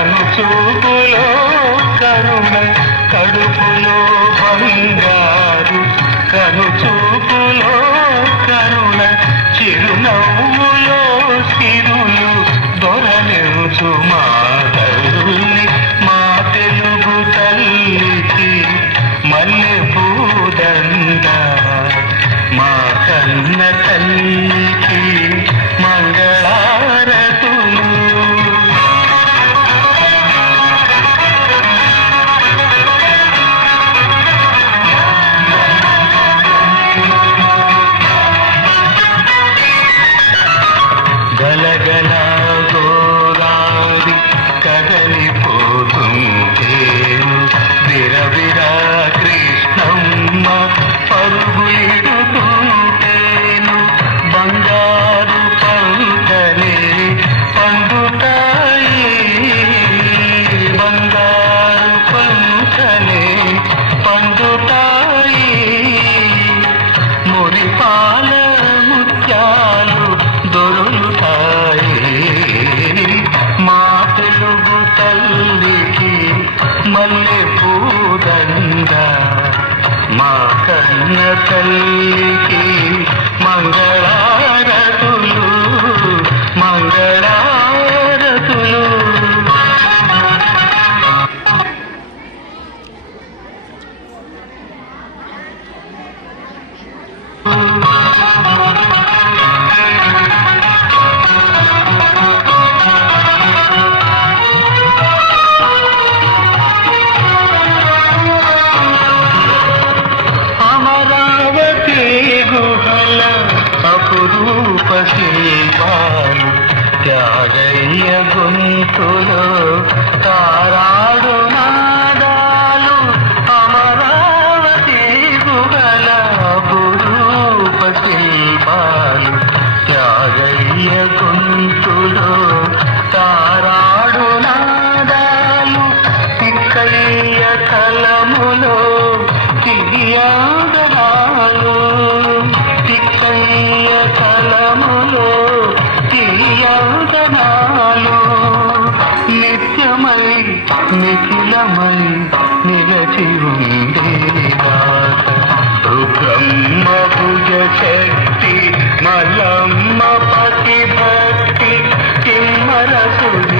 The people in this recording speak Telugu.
కనుచూపులో కరుణ కడుపులో బంగారు కనుచూపులో కరుణ చిరునవ్వులో సిరులు దొరలేచు మా తల్లి మా తెలుగు తల్లికి మల్లె పూదండ మా కన్న తల్లికి మంగళారతులు గలగల గోదావరి కదలిపోతుంటేను విరవిర కృష్ణమ్మ పరుగులిడుతుంటేను బంగారు పంటలే పండుతాయి బంగారు పంటలే పండుతాయి మురిపాల ముత్యాలు దొరుకుతాయి మా తెలుగు తల్లికి మల్లె పూదండ మా కన్న తల్లికి మంగళారతులు మంగళారతులు అమరావతి గుహల అపురూప శిల్పాలు త్యాగయ్య గొంతులో తారాడు నాదాలు అమరావతి గుహల అపురూప శిల్పాలు త్యాగయ్య గొంతులో తారాడు నాదాలు తిక్కయ్య కలములో తీయాదనాలు తిక్కయ్య కలములో తీయాదనాలు నిత్యమై నిఖిలమై నిలచి ఉండేదాక రుద్రమ్మ భుజ శక్తి మలమ్మ పతి భక్తి కిమ్మర సుధి